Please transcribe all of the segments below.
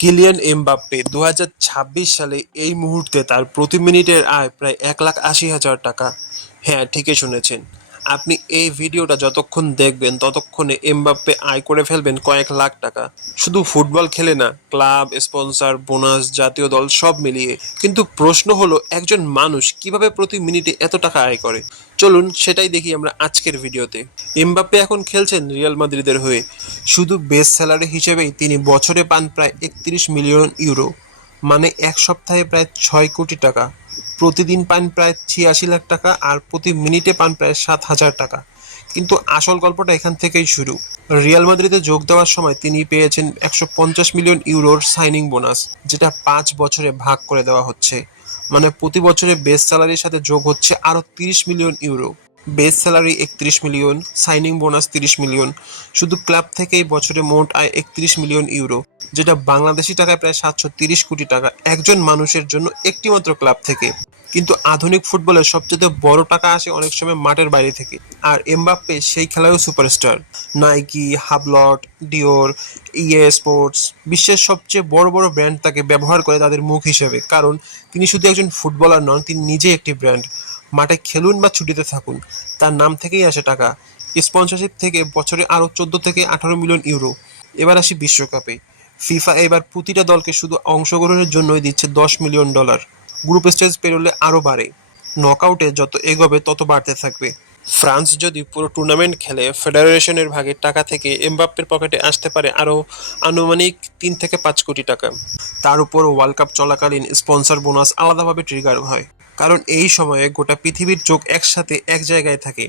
Kylian Mbappe ২০২৬ সালে এই মুহূর্তে তার প্রতি মিনিটের আয় প্রায় ১,৮০,০০০ টাকা। হ্যাঁ, ঠিকই শুনেছেন। আপনি এই ভিডিওটা যতক্ষণ দেখবেন ততক্ষণে এমবাপ্পে আয় করে ফেলবেন কয়েক লাখ টাকা। শুধু ফুটবল খেলে না, ক্লাব, স্পন্সর, বোনাস, জাতীয় দল সব মিলিয়ে। কিন্তু প্রশ্ন হলো, একজন মানুষ কিভাবে প্রতি মিনিটে এত টাকা আয় করে? চলুন সেটাই দেখি আমরা আজকের ভিডিওতে। এমবাপ্পে এখন খেলছেন রিয়াল মাদ্রিদের হয়ে। শুধু বেস স্যালারি হিসেবেই তিনি বছরে পান প্রায় ৩১ মিলিয়ন ইউরো, মানে এক সপ্তাহে প্রায় ৬ কোটি টাকা। প্রতিদিন পান প্রায় ৮৬ লাখ টাকা, আর প্রতি মিনিটে পান প্রায় ৭,০০০ টাকা। কিন্তু আসল গল্পটা এখান থেকেই শুরু। রিয়াল মাদ্রিদে যোগ দেওয়ার সময় তিনি পেয়েছেন ১৫০ মিলিয়ন ইউরোর সাইনিং বোনাস, যেটা ৫ বছরে ভাগ করে দেওয়া হচ্ছে। মানে প্রতি বছরে বেস স্যালারির সাথে যোগ হচ্ছে আরও ৩০ million euro. Base salary ৩১ million, signing bonus ৩০ million. শুধু ক্লাব থেকেই বছরে মোট আয় ৩১ মিলিয়ন ইউরো, যেটা বাংলাদেশি টাকায় প্রায় ৭৩০ কোটি টাকা একজন মানুষের জন্য একটিমাত্র ক্লাব থেকে। কিন্তু আধুনিক ফুটবলের সবচেয়ে বড় টাকা আসে অনেক সময় মাঠের বাইরে থেকে, আর এমবাপ্পে সেই খেলায়ও সুপারস্টার। নাইকি, হাবলট, ডিওর, ইএ স্পোর্টস, বিশ্বের সবচেয়ে বড় বড় ব্র্যান্ড তাকে ব্যবহার করে তাদের মুখ হিসেবে, কারণ তিনি শুধু একজন ফুটবলার নন, তিনি নিজেই একটি ব্র্যান্ড। মাঠে খেলুন বা ছুটিতে থাকুন, তার নাম থেকেই আসে টাকা। স্পন্সরশিপ থেকে বছরে আরও ১৪ থেকে ১৮ মিলিয়ন ইউরো। এবার আসি বিশ্বকাপে। ফিফা এবার প্রতিটা দলকে শুধু অংশগ্রহণের জন্যই দিচ্ছে $১০ মিলিয়ন। গ্রুপ স্টেজ পেরোলে আরও বাড়ে। নকআউটে যত এগোবে তত বাড়তে থাকবে। ফ্রান্স যদি পুরো টুর্নামেন্ট খেলে, ফেডারেশনের ভাগের টাকা থেকে এমবাপ্পের পকেটে আসতে পারে আরও আনুমানিক ৩ থেকে ৫ কোটি টাকা। তার উপর ওয়ার্ল্ড কাপ চলাকালীন স্পন্সর বোনাস আলাদাভাবে ট্রিগার হয়, কারণ এই সময়ে গোটা পৃথিবীর চোখ একসাথে এক জায়গায় থাকে।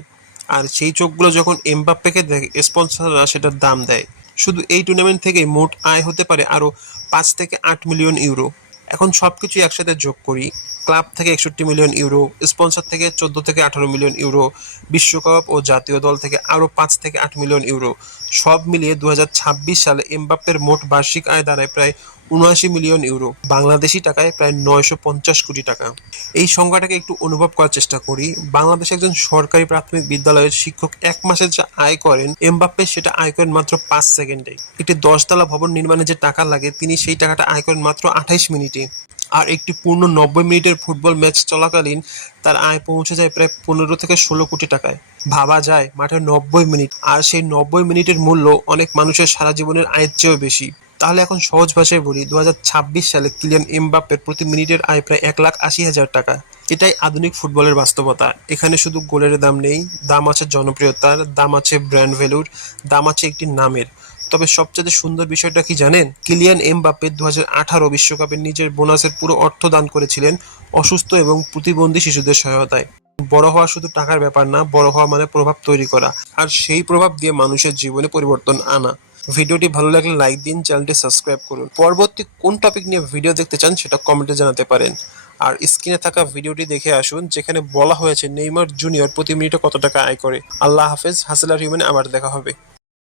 আর সেই চোখগুলো যখন এমবাপ্পেকে দেখে, স্পন্সররা সেটার দাম দেয়। শুধু এই টুর্নামেন্ট থেকেই মোট আয় হতে পারে আরও ৫ থেকে ৮ মিলিয়ন ইউরো। এখন সবকিছু একসাথে যোগ করি। ক্লাব থেকে ৬১ মিলিয়ন ইউরো, স্পন্সর থেকে ১৪ থেকে ১৮ মিলিয়ন ইউরো, বিশ্বকাপ ও জাতীয় দল থেকে আরও ৫ থেকে ৮ মিলিয়ন ইউরো। সব মিলিয়ে ২০২৬ সালে এমবাপ্পের মোট বার্ষিক আয় দাঁড়ায় প্রায় ৭৯ মিলিয়ন ইউরো, বাংলাদেশি টাকায় প্রায় ৯৫০ কোটি টাকা। এই সংখ্যাটাকে একটু অনুভব করার চেষ্টা করি। বাংলাদেশে একজন সরকারি প্রাথমিক বিদ্যালয়ের শিক্ষক ১ মাসে যা আয় করেন, এমবাপ্পে সেটা আয় করেন মাত্র ৫ সেকেন্ডে। একটি ১০ তলা ভবন নির্মাণে যে টাকা লাগে, তিনি সেই টাকাটা আয় করেন মাত্র ২৮ মিনিটে। আর একটি পূর্ণ ৯০ মিনিটের ফুটবল ম্যাচ চলাকালীন তার আয় পৌঁছে যায় প্রায় ১৫ থেকে ১৬ কোটি টাকায়। ভাবা যায়, মাঠে ৯০ মিনিট, আর সেই ৯০ মিনিটের মূল্য অনেক মানুষের সারা জীবনের আয়ের চেয়েও বেশি। তাহলে এখন সহজ ভাষায় বলি, ২০২৬ সালে কিলিয়ান এমবাপ্পের প্রতি মিনিটের আয় প্রায় ১,৮০,০০০ টাকা। এটাই আধুনিক ফুটবলের বাস্তবতা। এখানে শুধু গোলের দাম নেই, দাম আছে জনপ্রিয়তার, দাম আছে ব্র্যান্ড ভ্যালুর, দাম আছে একটি নামের। তবে সবচেয়ে সুন্দর বিষয়টা কি জানেন? কিলিয়ান এমবাপ্পে ২০১৮ বিশ্বকাপে নিজের বোনাসের পুরো অর্থ দান করেছিলেন অসুস্থ এবং প্রতিবন্ধী শিশুদের সহায়তায়। বড় হওয়া শুধু টাকার ব্যাপার না, বড় হওয়া মানে প্রভাব তৈরি করা, আর সেই প্রভাব দিয়ে মানুষের জীবনে পরিবর্তন আনা। ভিডিওটি ভালো লাগলে লাইক দিন, চ্যানেলটি সাবস্ক্রাইব করুন। পরবর্তী কোন টপিক নিয়ে ভিডিও দেখতে চান সেটা কমেন্টে জানাতে পারেন। আর স্ক্রিনে থাকা ভিডিওটি দেখে আসুন, যেখানে বলা হয়েছে নেইমার জুনিয়র প্রতি মিনিটে কত টাকা আয় করে। আল্লাহ হাফেজ, হাসিল আর হিউম্যান, আবার দেখা হবে।